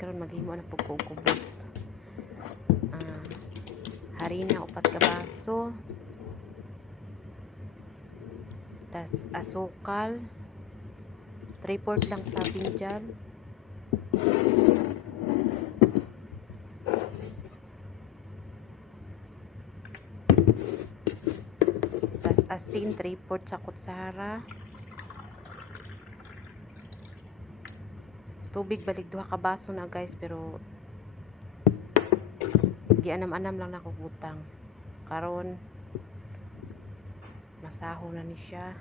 karon maghimo na pug kog kubos. Harina 4 ka baso. Tas asukal 3/4 lang sa binjal. Tas asin 3/4 sa kutsara. Tubig balik 2 ka baso na guys, pero gianam-anam lang nako butang karon masaho na ni siya.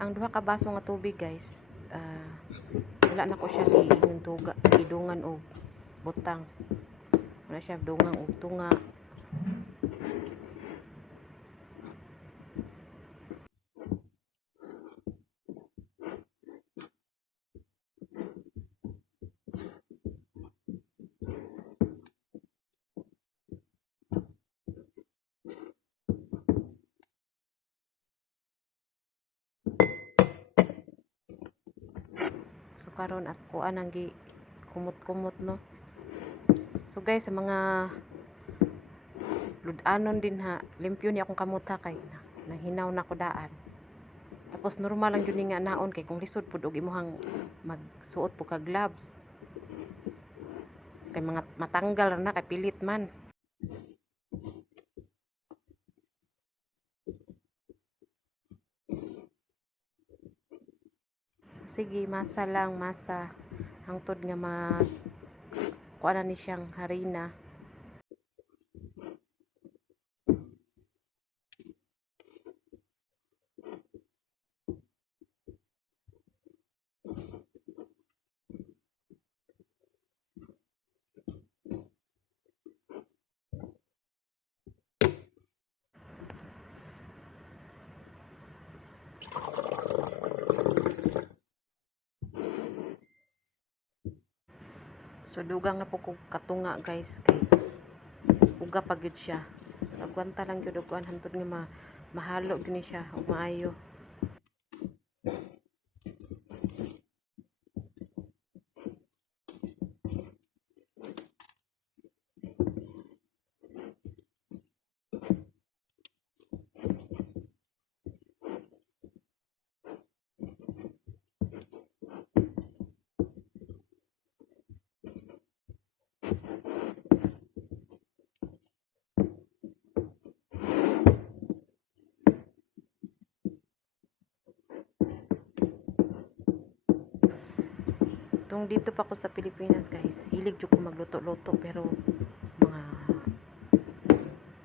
Ang 2 ka baso nga tubig guys, wala na ko siya idungan og butang. Wala siya dungang og tunga. So karon at kuan ang gi kumot-kumot no. So guys, sa mga ludanon din ha, limpyo ni akong kamot ha, kay nahinaw na ko daan. Tapos normal lang yun nga naon, kay kung lisod pud og imuhang magsuot po ka gloves, kay mga matanggal na, kay pilit man. Sige, masa lang, masa hangtod nga kuan na ni siyang harina. So dugang na po ko katunga guys, kay uga pa gyud siya. Nagwanta lang gyud og kuan hantod nga mahalo gini siya ug maayo. Tung dito pa ko sa Pilipinas guys, hilig jud ko magluto-luto, pero mga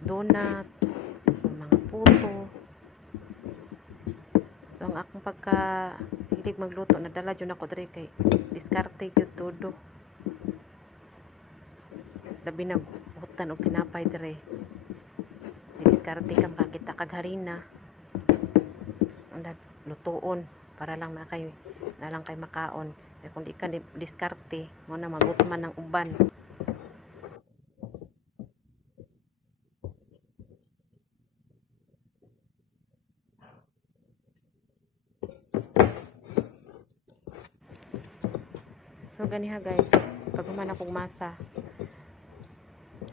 donut, mga puto. So ang akong pagka hilig magluto, nadala jud ako diri kay diskarte jud todo. Labi na hutan og tinapay diri. Diskarte kam kakita kag harina. Anda lutuon para lang na kay makaon. Eh, kung di ka diskarte, mo na magutman ng uban. So ganiha guys, pag human akong masa,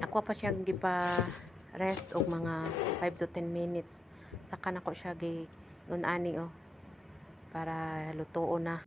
ako pa siya gipa rest og mga 5 to 10 minutes. Saka nako siya gi-unani para lutuon na.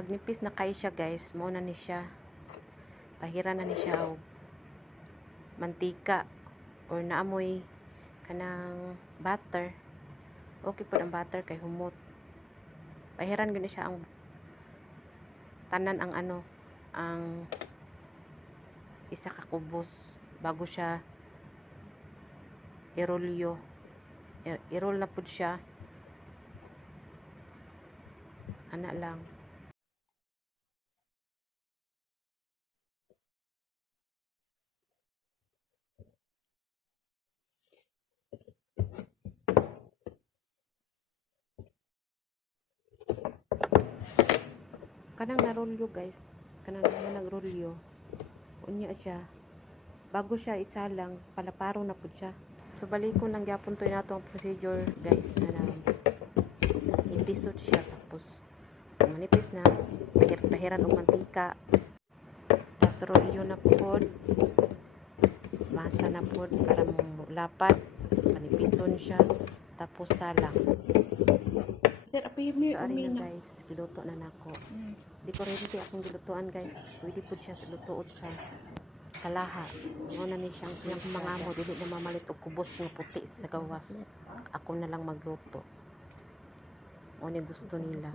pag nipis na kay siya guys, mao na ni siya. Pahira na ni siya og mantika or naamoy kanang butter. Okay po ang butter kay humot. Pahiran gud siya ang tanan ang ang isa ka kubos bago siya irolyo. Irol na pud siya. Ana lang. Kanang narolyo guys, kanang nagrolyo unya siya bago siya isalang palaparo na pud siya. So balikon lang gyapon to nato ang procedure guys na ipisod siya tapos manipis na pahiran og mantika tas rolyo na pud masa na pud para mulapat panipison siya tapos salang. Sir, apoy mi So, ari na guys, giluto na nako. Di ko ready akong gilutuan guys. Pwede po siya sa lutuot sa kalaha. Ano na ni siyang mga amo, dili na mamalit og kubos nga puti sa gawas. Ako na lang magluto. O ni gusto nila.